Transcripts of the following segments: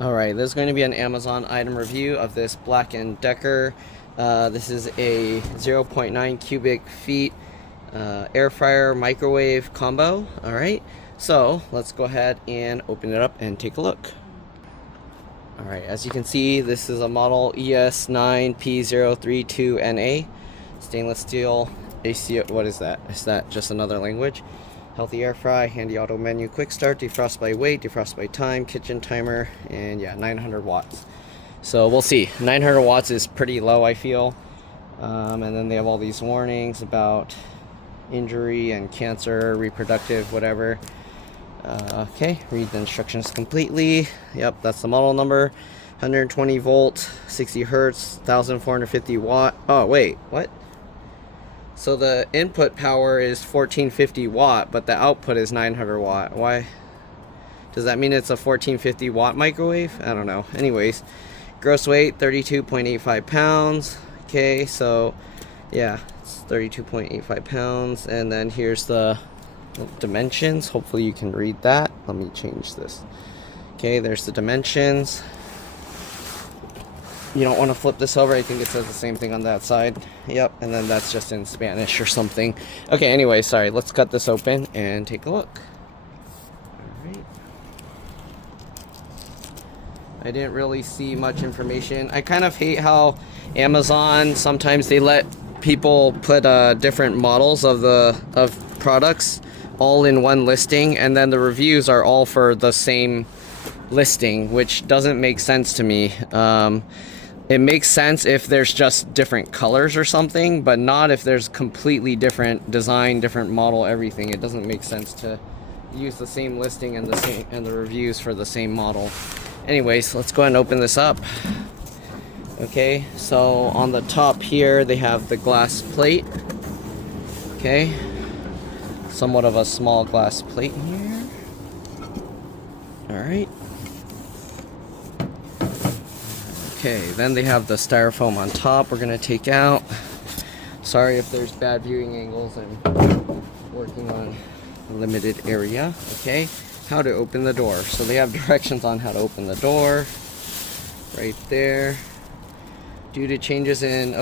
Alright, there's going to be an Amazon item review of this Black & Decker. This is a 0.9 cubic feet air fryer microwave combo. Alright, so let's go ahead and open it up and take a look. Alright, as you can see, this is a model ES9P032NA. Stainless steel AC. What is that? Is that just another language? Healthy air fry, handy auto menu, quick start, defrost by weight, defrost by time, kitchen timer, and yeah, 900 watts. So we'll see. 900 watts is pretty low, I feel. And then they have all these warnings about injury and cancer, reproductive, whatever. Okay, read the instructions completely. Yep, that's the model number. 120 volt, 60 hertz, 1450 watt. Oh, wait, what? So the input power is 1450 watt, but the output is 900 watt. Why? Does that mean it's a 1450 watt microwave? I don't know. Anyways, gross weight 32.85 pounds. Okay, so yeah, it's 32.85 pounds. And then here's the dimensions. Hopefully you can read that. Let me change this. Okay, there's the dimensions. You don't want to flip this over. I think it says the same thing on that side. Yep, and then that's just in Spanish or something. Okay, anyway, sorry. Let's cut this open and take a look. Alright. I didn't really see much information. I kind of hate how Amazon, sometimes they let people put different models of products all in one listing, and then the reviews are all for the same listing, which doesn't make sense to me. It makes sense if there's just different colors or something, but not if there's completely different design, different model, everything. It doesn't make sense to use the same listing and the reviews for the same model. Anyways, let's go ahead and open this up. Okay, so on the top here they have the glass plate. Okay, somewhat of a small glass plate here. Alright. Okay, then they have the styrofoam on top we're going to take out. Sorry if there's bad viewing angles, I'm working on a limited area. Okay, how to open the door. So they have directions on how to open the door. Right there. Due to changes in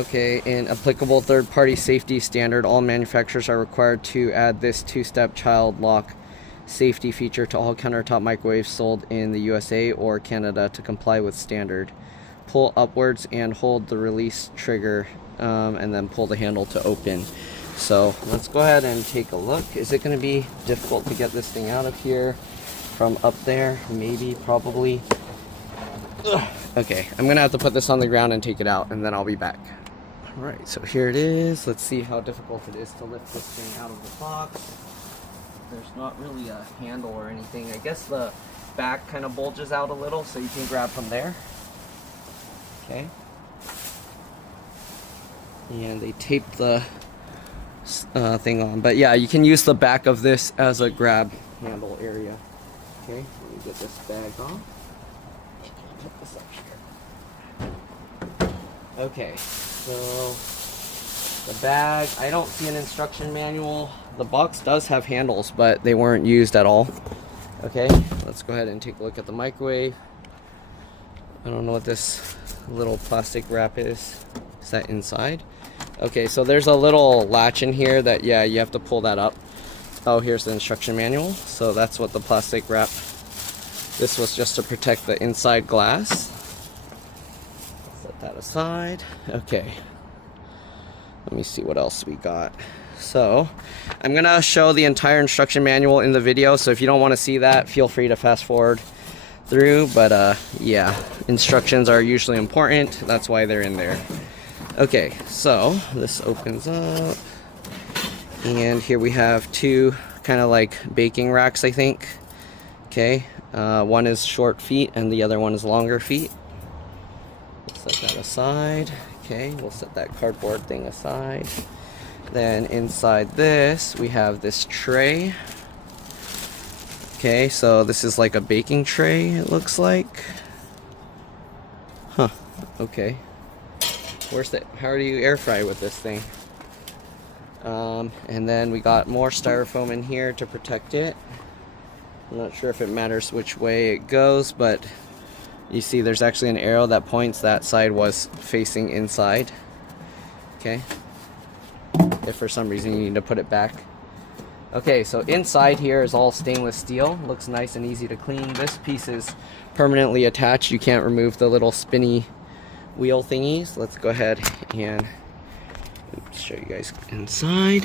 applicable third-party safety standard, all manufacturers are required to add this two-step child lock safety feature to all countertop microwaves sold in the USA or Canada to comply with standard. Pull upwards and hold the release trigger and then pull the handle to open. So let's go ahead and take a look. Is it going to be difficult to get this thing out of here from up there? Maybe, probably. Ugh. Okay, I'm going to have to put this on the ground and take it out, and then I'll be back. Alright, so here it is. Let's see how difficult it is to lift this thing out of the box. There's not really a handle or anything. I guess the back kind of bulges out a little, so you can grab from there. Okay. And they taped the thing on. But yeah, you can use the back of this as a grab handle area. Okay, let me get this bag off. Put this up here. Okay, so the bag, I don't see an instruction manual. The box does have handles, but they weren't used at all. Okay, let's go ahead and take a look at the microwave. I don't know what this little plastic wrap is. Is that inside? Okay, so there's a little latch in here that, yeah, you have to pull that up. Oh, here's the instruction manual. So that's what the plastic wrap, this was just to protect the inside glass. Set that aside. Okay, let me see what else we got. So I'm gonna show the entire instruction manual in the video, so if you don't want to see that, feel free to fast forward through. But yeah, instructions are usually important, that's why they're in there. Okay, so this opens up, and here we have two kind of like baking racks, I think. Okay, one is short feet and the other one is longer feet. Set that aside. Okay, we'll set that cardboard thing aside. Then inside this we have this tray. Okay, so this is like a baking tray, it looks like. Huh, okay. How do you air fry with this thing? And then we got more styrofoam in here to protect it. I'm not sure if it matters which way it goes, but you see there's actually an arrow that points that side was facing inside. Okay, if for some reason you need to put it back. Okay, so inside here is all stainless steel. Looks nice and easy to clean. This piece is permanently attached. You can't remove the little spinny wheel thingies. Let's go ahead and show you guys inside.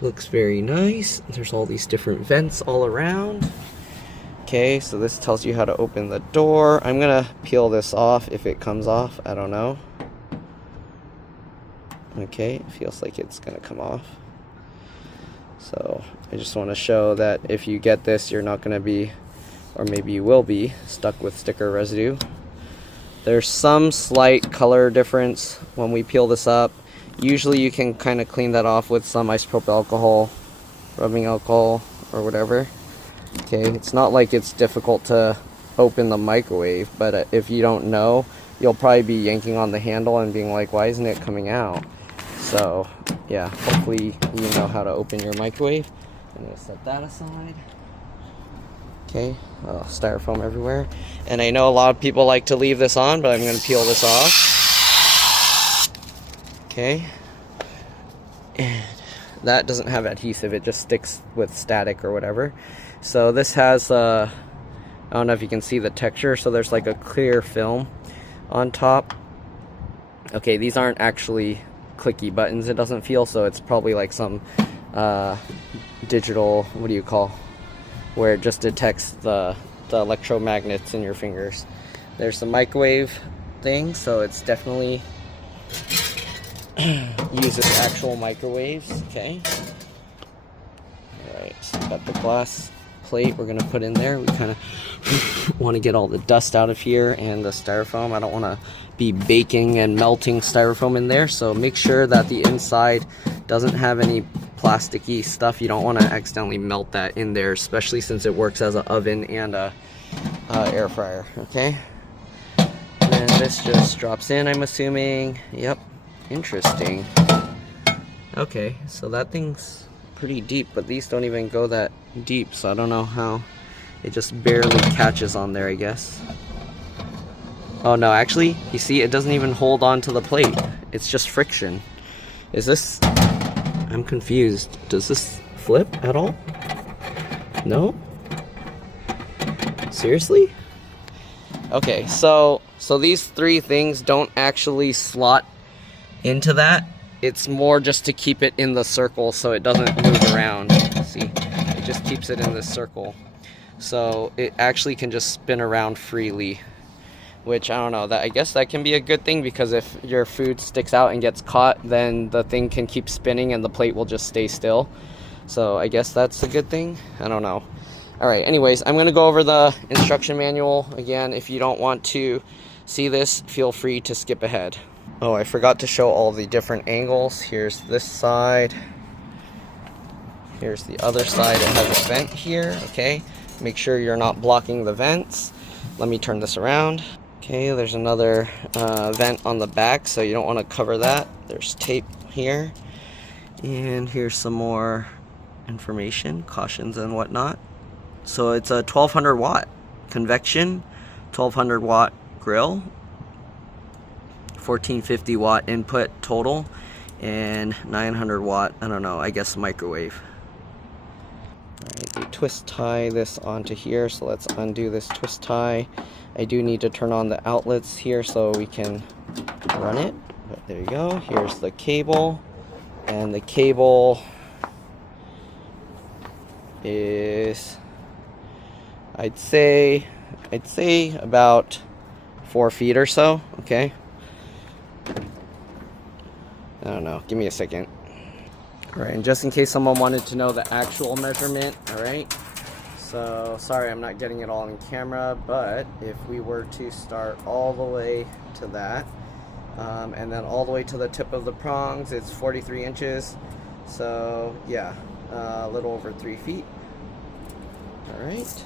Looks very nice. There's all these different vents all around. Okay, so this tells you how to open the door. I'm gonna peel this off if it comes off. I don't know. Okay, it feels like it's gonna come off. So I just want to show that if you get this, you're not going to be, or maybe you will be, stuck with sticker residue. There's some slight color difference when we peel this up. Usually you can kind of clean that off with some isopropyl alcohol, rubbing alcohol, or whatever. Okay, it's not like it's difficult to open the microwave, but if you don't know, you'll probably be yanking on the handle and being like, why isn't it coming out? So yeah, hopefully you know how to open your microwave. I'm gonna set that aside. Okay, styrofoam everywhere. And I know a lot of people like to leave this on, but I'm gonna peel this off. Okay. And that doesn't have adhesive, it just sticks with static or whatever. So this has, I don't know if you can see the texture, so there's like a clear film on top. Okay, these aren't actually clicky buttons, it doesn't feel, so it's probably like some digital, what do you call, where it just detects the electromagnets in your fingers. There's the microwave thing, so it's definitely uses actual microwaves. Okay, alright, so got the glass plate we're gonna put in there. We kind of want to get all the dust out of here and the styrofoam. I don't want to be baking and melting styrofoam in there, so make sure that the inside doesn't have any plasticky stuff. You don't want to accidentally melt that in there, especially since it works as an oven and a air fryer. Okay, and this just drops in, I'm assuming. Yep, interesting. Okay, so that thing's pretty deep, but these don't even go that deep, so I don't know how. It just barely catches on there, I guess. Oh no, actually, you see, it doesn't even hold on to the plate. It's just friction. Is this... I'm confused. Does this flip at all? No? Seriously? Okay, so these three things don't actually slot into that. It's more just to keep it in the circle so it doesn't move around. See, it just keeps it in this circle. So it actually can just spin around freely. Which, I don't know, that I guess that can be a good thing, because if your food sticks out and gets caught, then the thing can keep spinning and the plate will just stay still. So I guess that's a good thing. I don't know. Alright, anyways, I'm going to go over the instruction manual again. If you don't want to see this, feel free to skip ahead. Oh, I forgot to show all the different angles. Here's this side. Here's the other side. It has a vent here, okay? Make sure you're not blocking the vents. Let me turn this around. Okay, there's another vent on the back, so you don't want to cover that. There's tape here. And here's some more information, cautions and whatnot. So it's a 1200 watt convection, 1200 watt grill, 1450 watt input total, and 900 watt, I don't know, I guess microwave. Alright, we twist tie this onto here, so let's undo this twist tie. I do need to turn on the outlets here so we can run it, but there you go. Here's the cable, and the cable is, I'd say about 4 feet or so. Okay, I don't know, give me a second. Alright, and just in case someone wanted to know the actual measurement, alright, so sorry I'm not getting it all on camera, but if we were to start all the way to that, and then all the way to the tip of the prongs, it's 43 inches, so yeah, a little over 3 feet. Alright.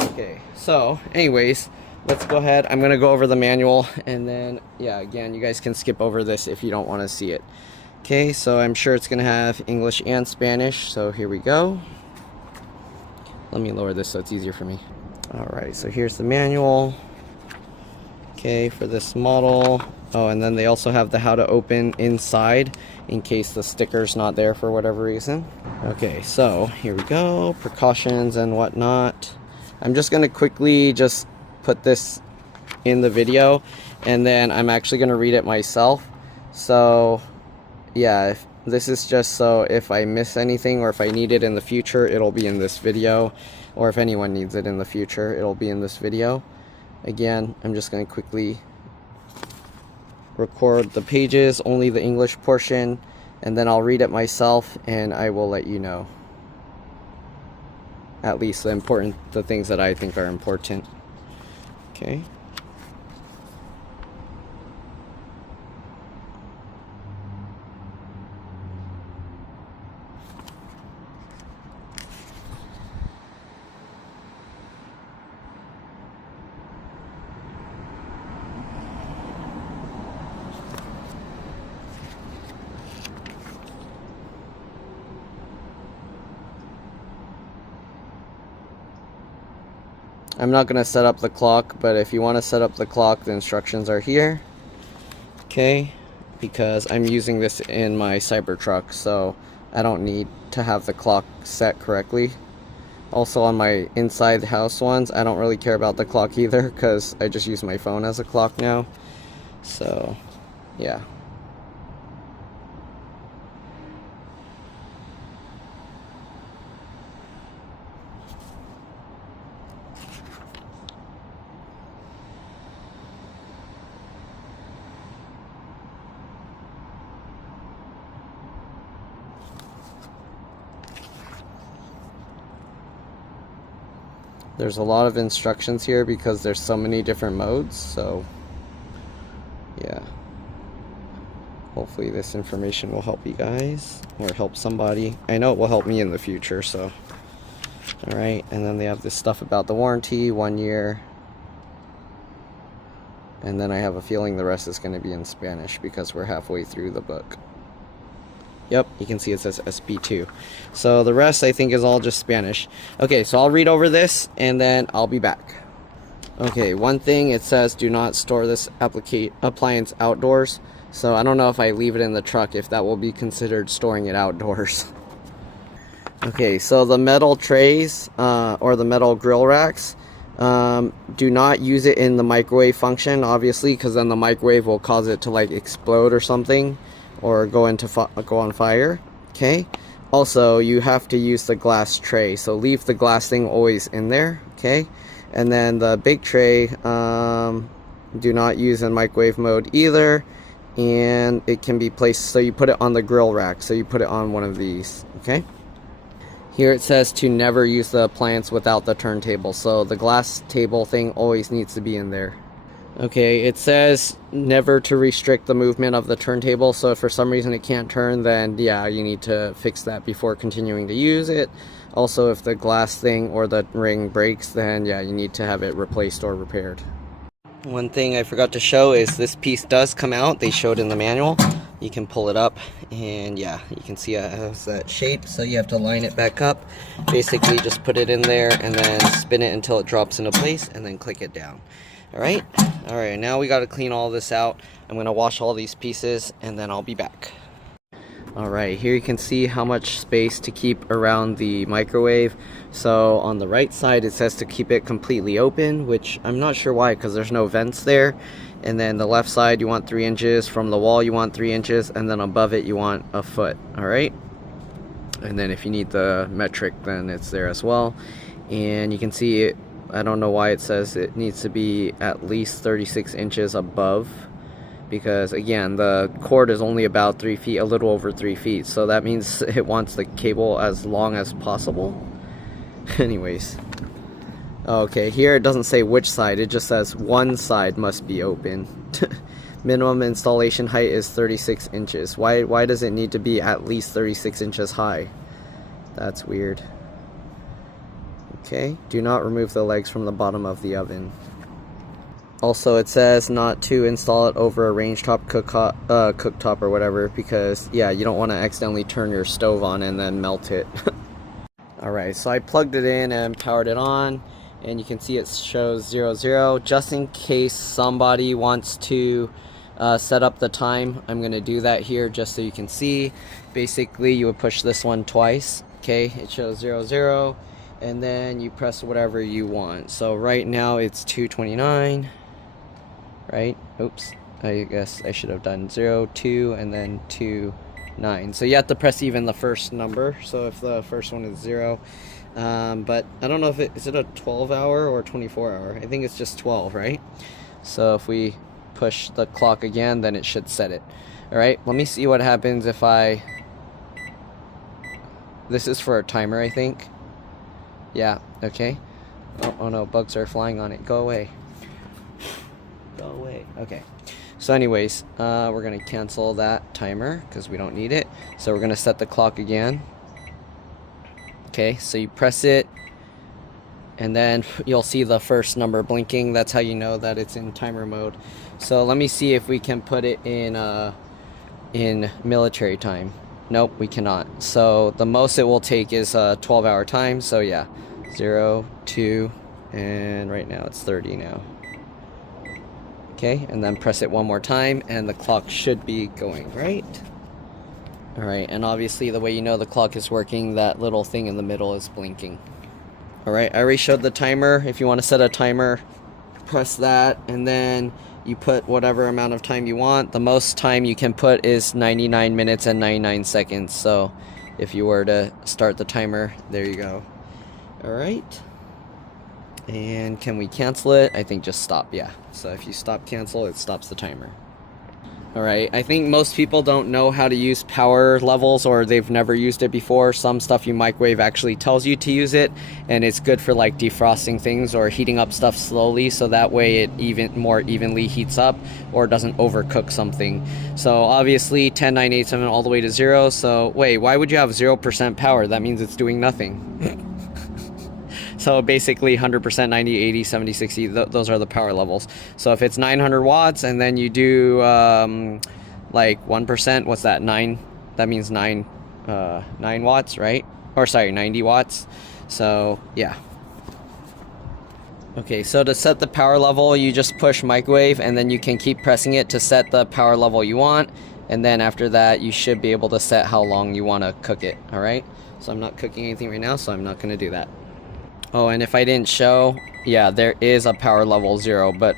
Okay, so anyways, let's go ahead. I'm going to go over the manual, and then, yeah, again, you guys can skip over this if you don't want to see it. Okay, so I'm sure it's going to have English and Spanish, so here we go. Let me lower this so it's easier for me. Alright, so here's the manual. Okay, for this model. Oh, and then they also have the how to open inside in case the sticker's not there for whatever reason. Okay, so here we go. Precautions and whatnot. I'm just going to quickly just put this in the video, and then I'm actually going to read it myself. So yeah, this is just so if I miss anything or if I need it in the future, it'll be in this video. Or if anyone needs it in the future, it'll be in this video. Again, I'm just going to quickly record the pages, only the English portion, and then I'll read it myself and I will let you know. At least the things that I think are important. Okay. I'm not going to set up the clock, but if you want to set up the clock, the instructions are here. Okay, because I'm using this in my Cybertruck, so I don't need to have the clock set correctly. Also on my inside house ones, I don't really care about the clock either, because I just use my phone as a clock now. So, yeah. There's a lot of instructions here because there's so many different modes, so yeah. Hopefully this information will help you guys, or help somebody. I know it will help me in the future, so. Alright, and then they have this stuff about the warranty, 1 year. And then I have a feeling the rest is going to be in Spanish because we're halfway through the book. Yep, you can see it says SB2. So the rest I think is all just Spanish. Okay, so I'll read over this and then I'll be back. Okay, one thing, it says do not store this appliance outdoors. So I don't know if I leave it in the truck if that will be considered storing it outdoors. Okay, so the metal trays or the metal grill racks, do not use it in the microwave function, obviously, because then the microwave will cause it to like explode or something, or go on fire. Okay, also you have to use the glass tray, so leave the glass thing always in there. Okay, and then the big tray, do not use in microwave mode either, and it can be placed, so you put it on the grill rack, so you put it on one of these. Okay, here it says to never use the appliance without the turntable, so the glass table thing always needs to be in there. Okay, it says never to restrict the movement of the turntable, so if for some reason it can't turn, then yeah, you need to fix that before continuing to use it. Also, if the glass thing or the ring breaks, then yeah, you need to have it replaced or repaired. One thing I forgot to show is this piece does come out. They showed in the manual. You can pull it up, and yeah, you can see it has that shape, so you have to line it back up. Basically, just put it in there and then spin it until it drops into place, and then click it down. Alright, now we got to clean all this out. I'm going to wash all these pieces and then I'll be back. Alright, here you can see how much space to keep around the microwave. So on the right side it says to keep it completely open, which I'm not sure why, because there's no vents there. And then the left side you want 3 inches, from the wall you want 3 inches, and then above it you want a foot. Alright, and then if you need the metric, then it's there as well. And you can see it, I don't know why it says it needs to be at least 36 inches above, because again the cord is only about 3 feet, a little over 3 feet, so that means it wants the cable as long as possible. Anyways, okay, here it doesn't say which side, it just says one side must be open. Minimum installation height is 36 inches. Why does it need to be at least 36 inches high? That's weird. Okay, do not remove the legs from the bottom of the oven. Also, it says not to install it over a range top cooktop or whatever, because yeah, you don't want to accidentally turn your stove on and then melt it. Alright, so I plugged it in and powered it on, and you can see it shows 00. Just in case somebody wants to set up the time, I'm gonna do that here just so you can see. Basically, you would push this one twice. Okay, it shows 00, and then you press whatever you want. So right now it's 2:29, right? Oops, I guess I should have done 0, 2, and then 2, 9. So you have to press even the first number. So if the first one is 0, but I don't know if is it a 12-hour or 24-hour. I think it's just 12, right? So if we push the clock again, then it should set it. All right, let me see what happens if I... This is for a timer, I think. Yeah, okay. Oh no, bugs are flying on it. Go away. Go away. Okay. So anyways, we're gonna cancel that timer because we don't need it. So we're gonna set the clock again. Okay, so you press it, and then you'll see the first number blinking. That's how you know that it's in timer mode. So let me see if we can put it in military time. Nope, we cannot. So the most it will take is a 12-hour time. So yeah, 0, 2, and right now it's 30 now. Okay, and then press it one more time, and the clock should be going, right? All right, and obviously the way you know the clock is working, that little thing in the middle is blinking. All right, I already showed the timer. If you want to set a timer, press that, and then you put whatever amount of time you want. The most time you can put is 99 minutes and 99 seconds. So if you were to start the timer, there you go. All right. And can we cancel it? I think just stop, yeah. So if you stop cancel, it stops the timer. All right, I think most people don't know how to use power levels, or they've never used it before. Some stuff you microwave actually tells you to use it, and it's good for like defrosting things or heating up stuff slowly, so that way it more evenly heats up or doesn't overcook something. So obviously 10, 9, 8, 7 all the way to 0. So wait, why would you have 0% power? That means it's doing nothing. So basically 100%, 90, 80, 70, 60, those are the power levels. So if it's 900 watts and then you do like 1%, what's that, 9? That means 9 watts, right? Or sorry, 90 watts. So yeah. Okay, so to set the power level, you just push microwave, and then you can keep pressing it to set the power level you want. And then after that, you should be able to set how long you want to cook it, all right? So I'm not cooking anything right now, so I'm not going to do that. Oh, and if I didn't show, yeah, there is a power level 0, but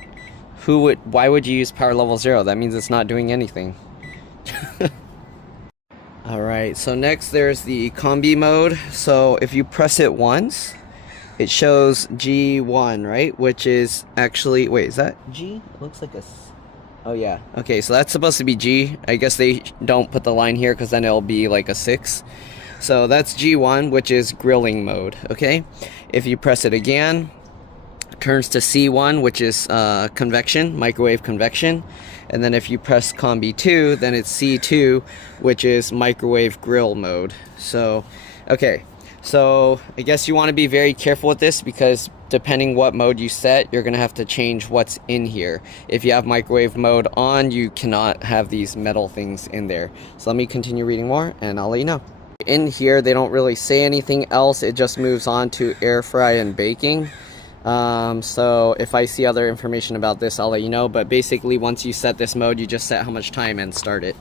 why would you use power level 0? That means it's not doing anything. Alright, so next there's the Combi mode. So if you press it once, it shows G1, right? Which is actually, wait, is that G? It looks like a... Oh yeah, okay, so that's supposed to be G. I guess they don't put the line here because then it'll be like a 6. So that's G1, which is grilling mode, okay? If you press it again, it turns to C1, which is convection, microwave convection. And then if you press Combi 2, then it's C2, which is microwave grill mode. So, okay. So, I guess you want to be very careful with this because depending what mode you set, you're going to have to change what's in here. If you have microwave mode on, you cannot have these metal things in there. So let me continue reading more and I'll let you know. In here, they don't really say anything else. It just moves on to air fry and baking. So if I see other information about this, I'll let you know. But basically, once you set this mode, you just set how much time and start it.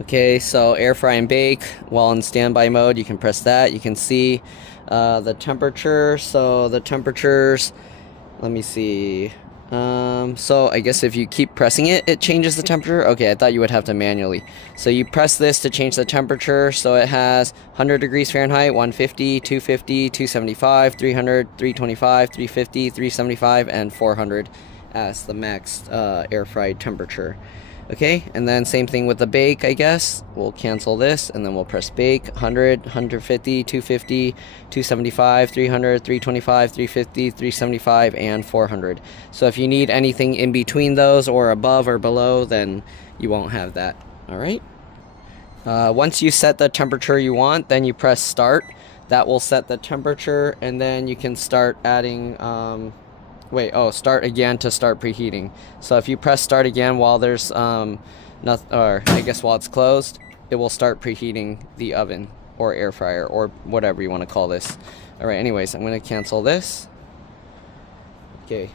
Okay, so air fry and bake while in standby mode, you can press that. You can see the temperature. So the temperatures, let me see. So I guess if you keep pressing it, it changes the temperature. Okay, I thought you would have to manually. So you press this to change the temperature. So it has 100 degrees Fahrenheit, 150, 250, 275, 300, 325, 350, 375, and 400 as the max air fried temperature. Okay, and then same thing with the bake, I guess. We'll cancel this, and then we'll press bake. 100, 150, 250, 275, 300, 325, 350, 375, and 400. So if you need anything in between those or above or below, then you won't have that. All right? Once you set the temperature you want, then you press start. That will set the temperature, and then you can start adding... start again to start preheating. So if you press start again while there's while it's closed, it will start preheating the oven or air fryer or whatever you want to call this. Alright, anyways, I'm going to cancel this. Okay.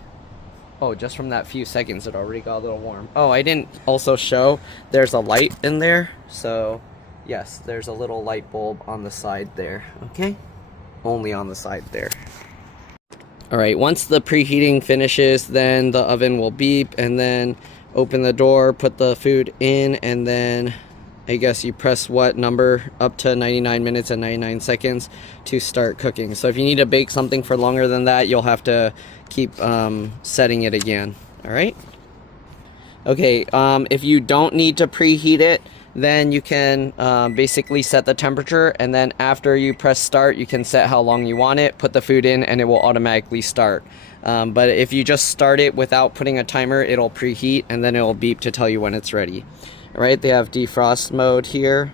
Oh, just from that few seconds, it already got a little warm. Oh, I didn't also show there's a light in there. So, yes, there's a little light bulb on the side there. Okay? Only on the side there. Alright, once the preheating finishes, then the oven will beep, and then open the door, put the food in, and then I guess you press what number up to 99 minutes and 99 seconds to start cooking. So if you need to bake something for longer than that, you'll have to keep setting it again. Alright? Okay, if you don't need to preheat it, then you can basically set the temperature, and then after you press start, you can set how long you want it, put the food in, and it will automatically start. But if you just start it without putting a timer, it'll preheat, and then it'll beep to tell you when it's ready. Alright, they have defrost mode here.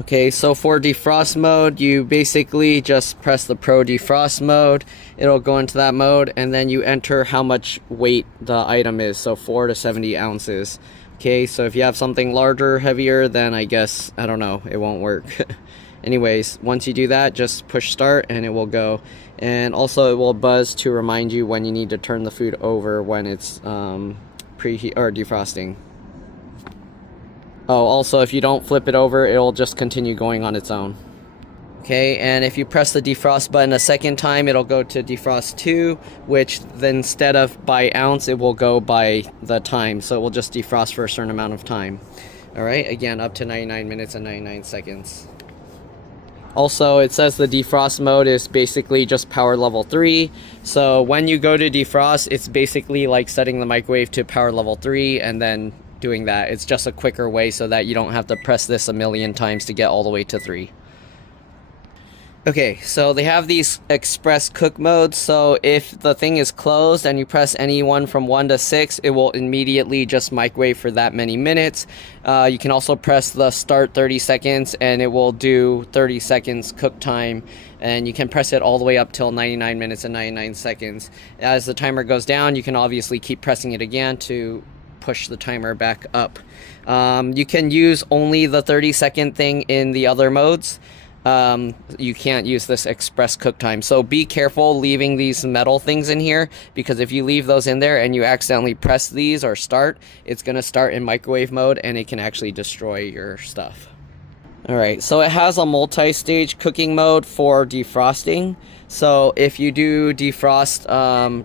Okay, so for defrost mode, you basically just press the Pro defrost mode. It'll go into that mode, and then you enter how much weight the item is, so 4 to 70 ounces. Okay, so if you have something larger, heavier, then I guess, I don't know, it won't work. Anyways, once you do that, just push start and it will go. And also it will buzz to remind you when you need to turn the food over when it's preheat or defrosting. Oh, also if you don't flip it over, it'll just continue going on its own. Okay, and if you press the defrost button a second time, it'll go to defrost 2, which then instead of by ounce, it will go by the time. So it will just defrost for a certain amount of time. Alright, again, up to 99 minutes and 99 seconds. Also, it says the defrost mode is basically just power level 3. So when you go to defrost, it's basically like setting the microwave to power level 3 and then doing that. It's just a quicker way so that you don't have to press this a million times to get all the way to 3. Okay, so they have these express cook modes, so if the thing is closed and you press any one from 1 to 6, it will immediately just microwave for that many minutes. You can also press the start 30 seconds and it will do 30 seconds cook time, and you can press it all the way up till 99 minutes and 99 seconds. As the timer goes down, you can obviously keep pressing it again to push the timer back up. You can use only the 30-second thing in the other modes. You can't use this express cook time. So be careful leaving these metal things in here, because if you leave those in there and you accidentally press these or start, it's going to start in microwave mode and it can actually destroy your stuff. Alright, so it has a multi-stage cooking mode for defrosting. So if you do defrost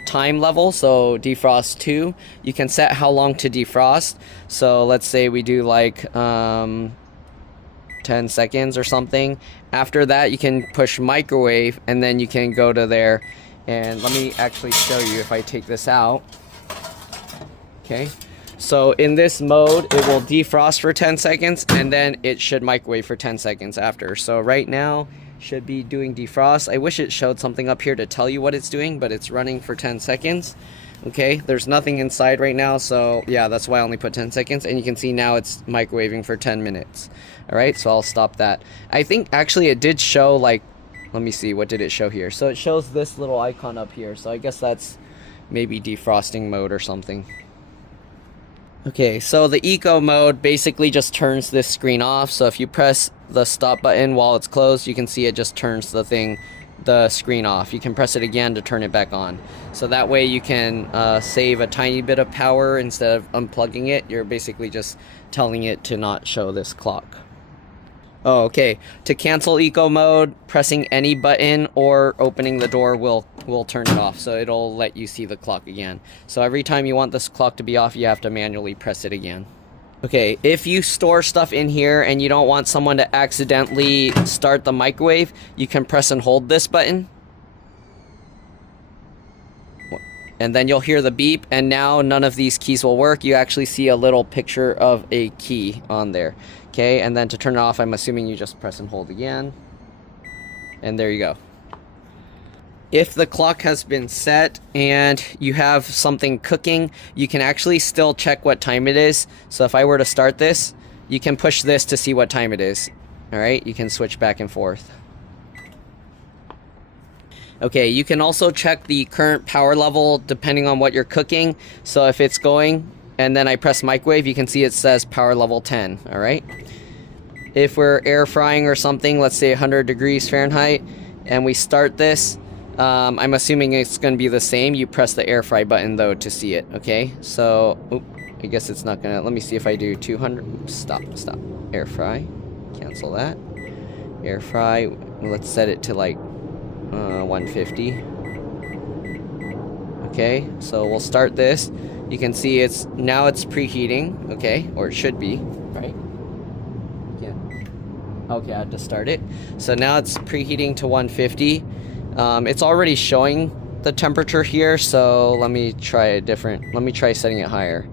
time level, so defrost 2, you can set how long to defrost. So let's say we do like 10 seconds or something. After that, you can push microwave, and then you can go to there. And let me actually show you if I take this out. Okay, so in this mode, it will defrost for 10 seconds, and then it should microwave for 10 seconds after. So right now, should be doing defrost. I wish it showed something up here to tell you what it's doing, but it's running for 10 seconds. Okay, there's nothing inside right now, so yeah, that's why I only put 10 seconds, and you can see now it's microwaving for 10 minutes. Alright, so I'll stop that. I think actually it did show, like, let me see, what did it show here? So it shows this little icon up here, so I guess that's maybe defrosting mode or something. Okay, so the eco mode basically just turns this screen off, so if you press the stop button while it's closed, you can see it just turns the screen off. You can press it again to turn it back on. So that way you can save a tiny bit of power. Instead of unplugging it, you're basically just telling it to not show this clock. Oh, okay. To cancel eco mode, pressing any button or opening the door will turn it off. So it'll let you see the clock again. So every time you want this clock to be off, you have to manually press it again. Okay, if you store stuff in here and you don't want someone to accidentally start the microwave, you can press and hold this button. And then you'll hear the beep, and now none of these keys will work. You actually see a little picture of a key on there. Okay, and then to turn it off, I'm assuming you just press and hold again. And there you go. If the clock has been set and you have something cooking, you can actually still check what time it is. So if I were to start this, you can push this to see what time it is. Alright, you can switch back and forth. Okay, you can also check the current power level depending on what you're cooking. So if it's going and then I press microwave, you can see it says power level 10. Alright. If we're air frying or something, let's say 100 degrees Fahrenheit, and we start this, I'm assuming it's going to be the same. You press the air fry button though to see it. Okay, so I guess it's not gonna. Let me see if I do 200. Stop. Air fry. Cancel that. Air fry. Let's set it to like 150. Okay, so we'll start this. You can see it's preheating. Okay, or it should be, right? Yeah. Okay, I had to start it. So now it's preheating to 150. It's already showing the temperature here, so let me try setting it higher.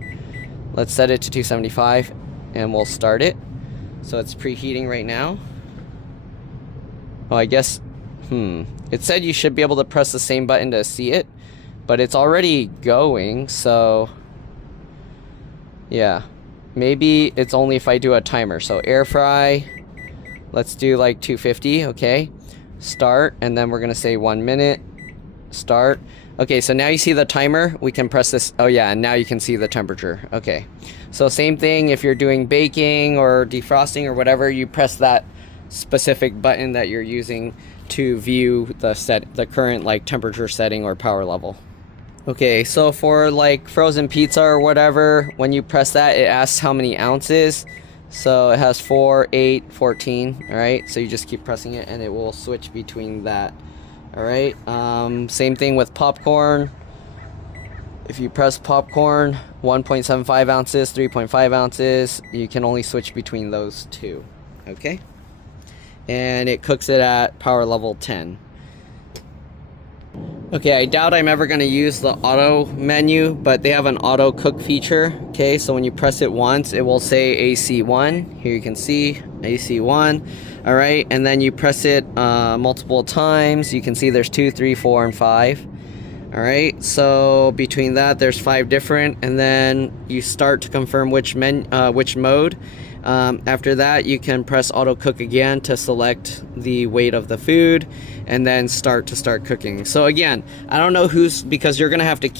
Let's set it to 275 and we'll start it. So it's preheating right now. Oh, I guess, it said you should be able to press the same button to see it, but it's already going, so yeah. Maybe it's only if I do a timer. So air fry, let's do like 250, okay? Start, and then we're gonna say 1 minute. Start. Okay, so now you see the timer. We can press this. Oh yeah, and now you can see the temperature. Okay, so same thing if you're doing baking or defrosting or whatever, you press that specific button that you're using to view the current like temperature setting or power level. Okay, so for like frozen pizza or whatever, when you press that, it asks how many ounces. So it has 4, 8, 14, all right? So you just keep pressing it and it will switch between that, all right? Same thing with popcorn. If you press popcorn, 1.75 ounces, 3.5 ounces, you can only switch between those two, okay? And it cooks it at power level 10. Okay, I doubt I'm ever going to use the auto menu, but they have an auto cook feature. Okay, so when you press it once, it will say AC1. Here you can see AC1. All right, and then you press it multiple times. You can see there's 2, 3, 4, and 5. All right, so between that, there's 5 different, and then you start to confirm which mode. After that, you can press auto cook again to select the weight of the food and then start cooking. So again, I don't know because you're gonna have to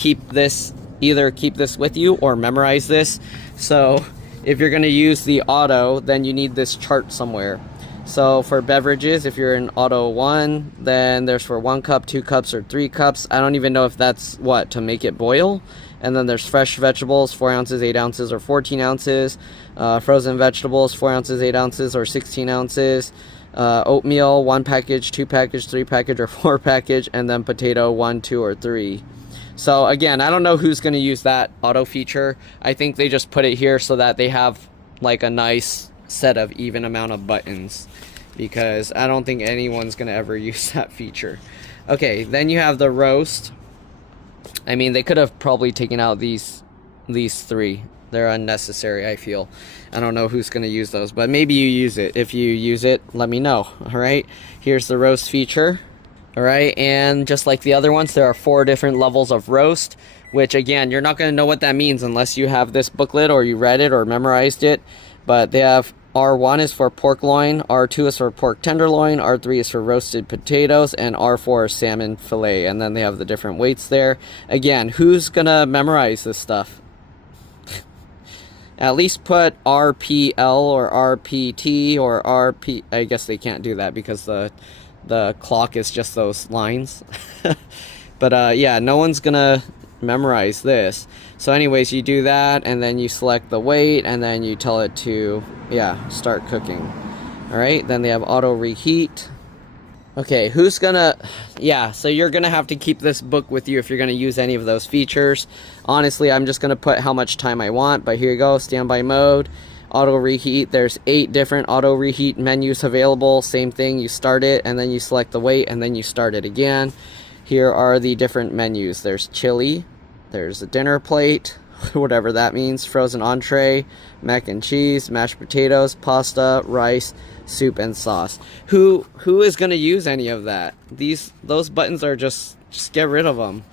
either keep this with you or memorize this. So if you're gonna use the auto, then you need this chart somewhere. So for beverages, if you're in auto 1, then there's for 1 cup, 2 cups, or 3 cups. I don't even know if that's to make it boil. And then there's fresh vegetables, 4 ounces, 8 ounces, or 14 ounces. Frozen vegetables, 4 ounces, 8 ounces, or 16 ounces. Oatmeal, 1 package, 2 package, 3 package, or 4 package. And then potato, 1, 2, or 3. So again, I don't know who's going to use that auto feature. I think they just put it here so that they have like a nice set of even amount of buttons, because I don't think anyone's going to ever use that feature. Okay, then you have the roast. I mean, they could have probably taken out these 3. They're unnecessary, I feel. I don't know who's going to use those, but maybe you use it. If you use it, let me know. All right, here's the roast feature. All right, and just like the other ones, there are 4 different levels of roast, which again, you're not going to know what that means unless you have this booklet or you read it or memorized it. But they have R1 is for pork loin, R2 is for pork tenderloin, R3 is for roasted potatoes, and R4 is salmon fillet. And then they have the different weights there. Again, who's gonna memorize this stuff? At least put RPL or RPT or RP. I guess they can't do that because the clock is just those lines. But yeah, no one's gonna memorize this. So anyways, you do that and then you select the weight and then you tell it to start cooking. All right, then they have auto reheat. Okay, so you're gonna have to keep this book with you if you're gonna use any of those features. Honestly, I'm just gonna put how much time I want, but here you go. Standby mode, auto reheat. There's 8 different auto reheat menus available. Same thing, you start it and then you select the weight and then you start it again. Here are the different menus. There's chili, there's a dinner plate, whatever that means, frozen entree, mac and cheese, mashed potatoes, pasta, rice, soup, and sauce. Who is going to use any of that? Those buttons are just get rid of them.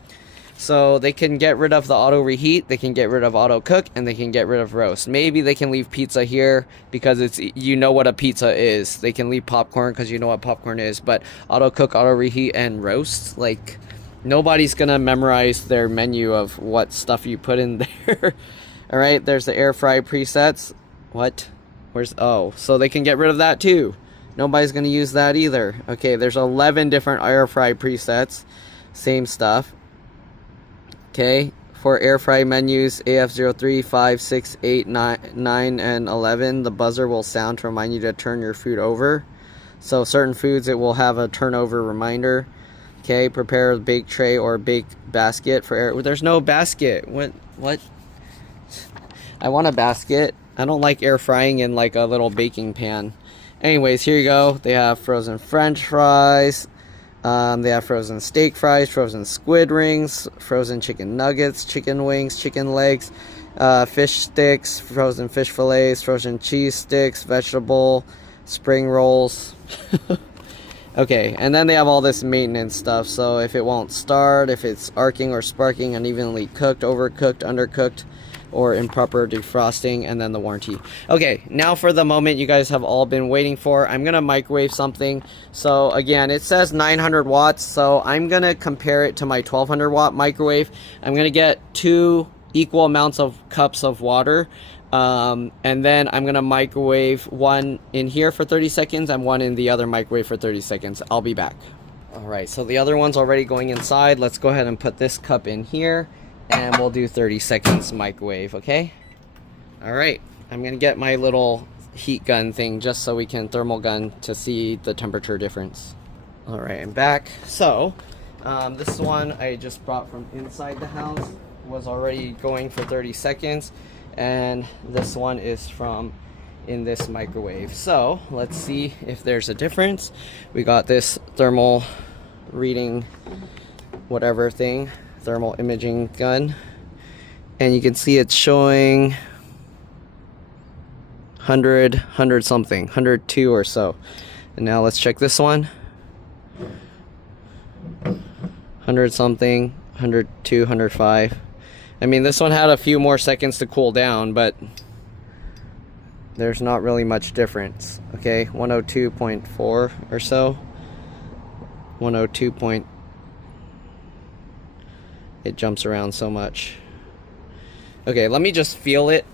So they can get rid of the auto reheat, they can get rid of auto cook, and they can get rid of roast. Maybe they can leave pizza here because it's what a pizza is. They can leave popcorn because you know what popcorn is. But auto cook, auto reheat, and roast, like nobody's gonna memorize their menu of what stuff you put in there. All right, there's the air fry presets. So they can get rid of that too. Nobody's going to use that either. Okay, there's 11 different air fry presets. Same stuff. Okay, for air fry menus, AF03, 5, 6, 8, 9, and 11, the buzzer will sound to remind you to turn your food over. So certain foods, it will have a turnover reminder. Okay, prepare a bake tray or bake basket for air. There's no basket. What? I want a basket. I don't like air frying in like a little baking pan. Anyways, here you go. They have frozen French fries. They have frozen steak fries, frozen squid rings, frozen chicken nuggets, chicken wings, chicken legs, fish sticks, frozen fish fillets, frozen cheese sticks, vegetable, spring rolls. Okay, and then they have all this maintenance stuff. So if it won't start, if it's arcing or sparking, unevenly cooked, overcooked, undercooked, or improper defrosting, and then the warranty. Okay, now for the moment you guys have all been waiting for. I'm gonna microwave something. So again, it says 900 watts, so I'm gonna compare it to my 1200 watt microwave. I'm gonna get 2 equal amounts of cups of water, and then I'm gonna microwave one in here for 30 seconds and one in the other microwave for 30 seconds. I'll be back. All right, so the other one's already going inside. Let's go ahead and put this cup in here, and we'll do 30 seconds microwave, okay? All right, I'm gonna get my little heat gun thing just so we can thermal gun to see the temperature difference. All right, I'm back. So, this one I just brought from inside the house, was already going for 30 seconds, and this one is from in this microwave. So, let's see if there's a difference. We got this thermal reading whatever thing, thermal imaging gun, and you can see it's showing 100 something, 102 or so. And now let's check this one. 100 something, 102, 105. I mean, this one had a few more seconds to cool down, but there's not really much difference. Okay, 102.4 or so. 102 point. It jumps around so much. Okay, let me just feel it.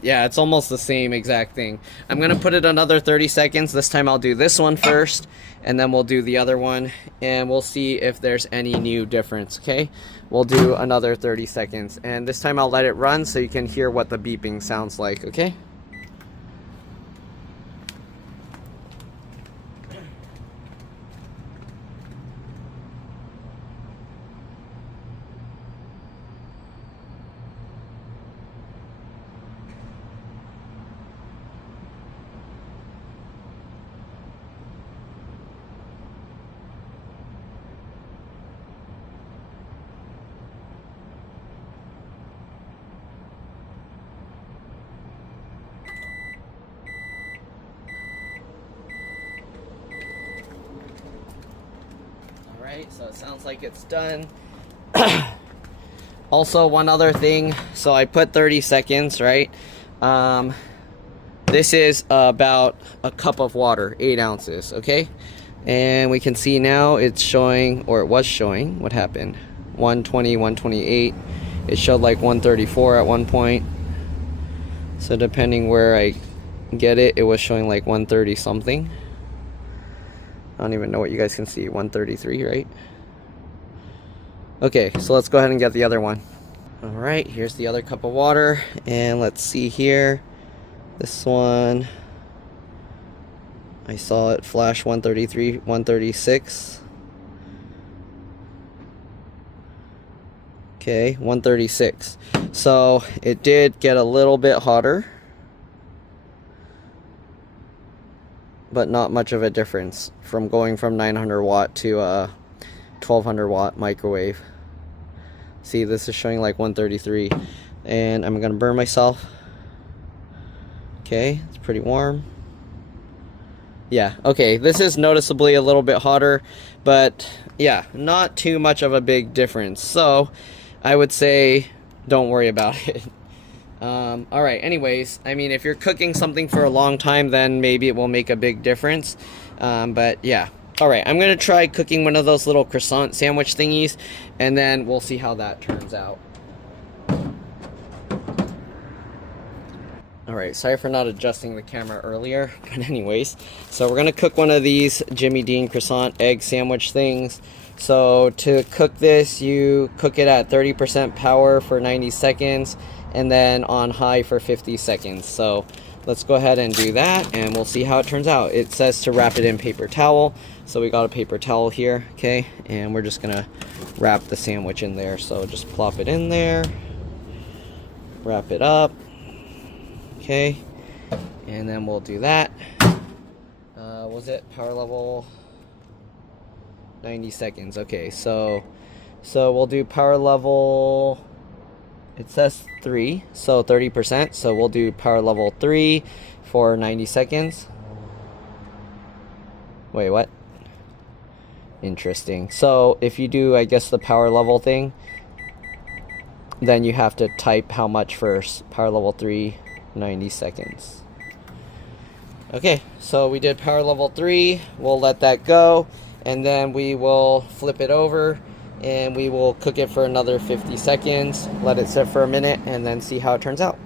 Yeah, it's almost the same exact thing. I'm gonna put it another 30 seconds. This time I'll do this one first, and then we'll do the other one, and we'll see if there's any new difference, okay? We'll do another 30 seconds, and this time I'll let it run so you can hear what the beeping sounds like, okay? So it sounds like it's done. Also, one other thing, so I put 30 seconds, right? This is about a cup of water, 8 ounces, okay? And we can see now it's showing, or it was showing, what happened? 120, 128. It showed like 134 at one point. So depending where I get it, it was showing like 130 something. I don't even know what you guys can see. 133, right? Okay, so let's go ahead and get the other one. All right, here's the other cup of water, and let's see here. This one, I saw it flash 133, 136. Okay, 136. So it did get a little bit hotter, but not much of a difference from going from 900 watt to a 1200 watt microwave. See, this is showing like 133, and I'm gonna burn myself. Okay, it's pretty warm. Yeah, okay, this is noticeably a little bit hotter, but yeah, not too much of a big difference. So I would say don't worry about it. All right, anyways, I mean, if you're cooking something for a long time, then maybe it will make a big difference. But yeah, All right, I'm gonna try cooking one of those little croissant sandwich thingies, and then we'll see how that turns out. All right, sorry for not adjusting the camera earlier, but anyways, so we're gonna cook one of these Jimmy Dean croissant egg sandwich things. So to cook this, you cook it at 30% power for 90 seconds, and then on high for 50 seconds. So let's go ahead and do that, and we'll see how it turns out. It says to wrap it in paper towel, so we got a paper towel here, okay? And we're just gonna wrap the sandwich in there. So just plop it in there, wrap it up. Okay, and then we'll do that. Was it power level 90 seconds? Okay, so we'll do power level, it says 3, so 30%, so we'll do power level 3 for 90 seconds. Wait, what? Interesting. So if you do, I guess, the power level thing, then you have to type how much first. Power level 3, 90 seconds. Okay, so we did power level 3. We'll let that go, and then we will flip it over and we will cook it for another 50 seconds, let it sit for a minute, and then see how it turns out.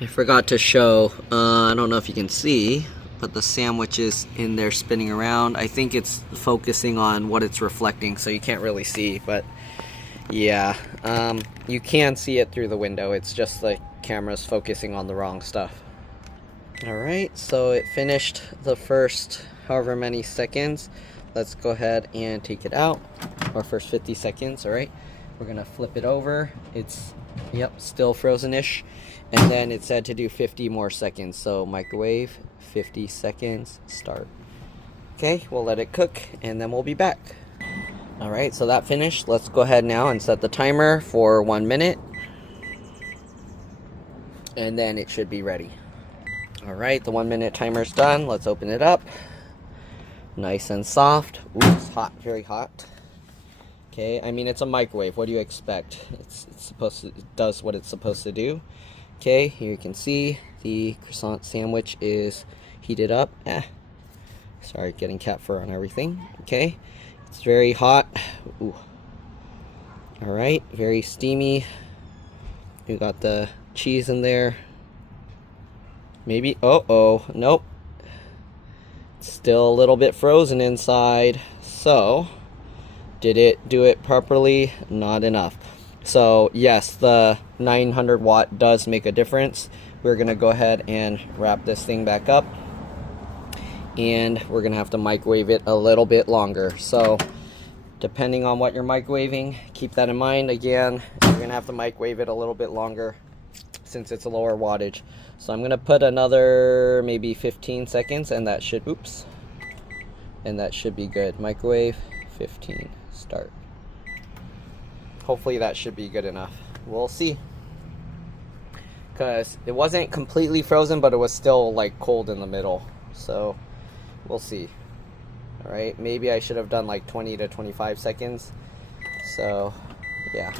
I forgot to show, I don't know if you can see, but the sandwich is in there spinning around. I think it's focusing on what it's reflecting, so you can't really see, but yeah, you can see it through the window. It's just the camera's focusing on the wrong stuff. Alright, so it finished the first however many seconds. Let's go ahead and take it out. Our first 50 seconds, alright. We're gonna flip it over. It's, yep, still frozen-ish. And then it said to do 50 more seconds. So microwave, 50 seconds, start. Okay, we'll let it cook and then we'll be back. Alright, so that finished. Let's go ahead now and set the timer for 1 minute. And then it should be ready. Alright, the 1 minute timer's done. Let's open it up. Nice and soft. Ooh, it's hot, very hot. Okay, I mean, it's a microwave. What do you expect? It's supposed to, it does what it's supposed to do. Okay, here you can see the croissant sandwich is heated up. Sorry, getting cat fur on everything. Okay, it's very hot. Ooh. Alright, very steamy. We got the cheese in there. Maybe, nope. Still a little bit frozen inside. So, did it do it properly? Not enough. So, yes, the 900 watt does make a difference. We're going to go ahead and wrap this thing back up. And we're going to have to microwave it a little bit longer. So, depending on what you're microwaving, keep that in mind. Again, you're going to have to microwave it a little bit longer since it's a lower wattage. So I'm going to put another maybe 15 seconds and that should, oops, and that should be good. Microwave, 15, start. Hopefully that should be good enough. We'll see. Because it wasn't completely frozen, but it was still like cold in the middle. So we'll see. Alright, maybe I should have done like 20 to 25 seconds. So, yeah.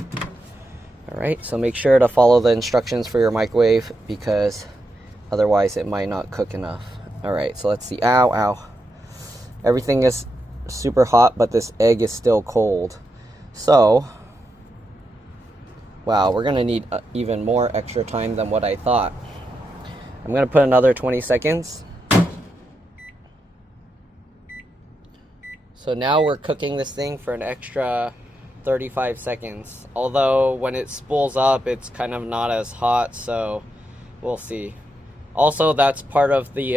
Alright, so make sure to follow the instructions for your microwave because otherwise it might not cook enough. Alright, so let's see. Ow, ow. Everything is super hot, but this egg is still cold. So, wow, we're going to need even more extra time than what I thought. I'm going to put another 20 seconds. So now we're cooking this thing for an extra 35 seconds. Although when it spools up, it's kind of not as hot, so we'll see. Also, that's part of the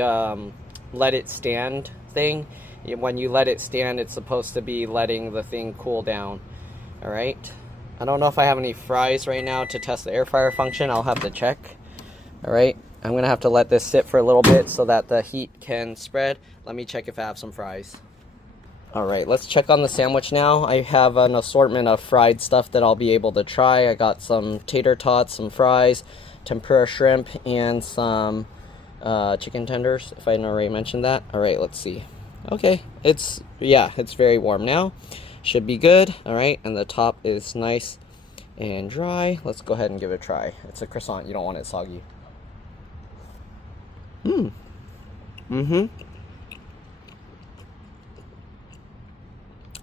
let it stand thing. When you let it stand, it's supposed to be letting the thing cool down. Alright. I don't know if I have any fries right now to test the air fryer function. I'll have to check. Alright. I'm going to have to let this sit for a little bit so that the heat can spread. Let me check if I have some fries. Alright, let's check on the sandwich now. I have an assortment of fried stuff that I'll be able to try. I got some tater tots, some fries, tempura shrimp, and some chicken tenders, if I didn't already mention that. Alright, let's see. Okay, it's very warm now. Should be good. Alright, and the top is nice and dry. Let's go ahead and give it a try. It's a croissant, you don't want it soggy.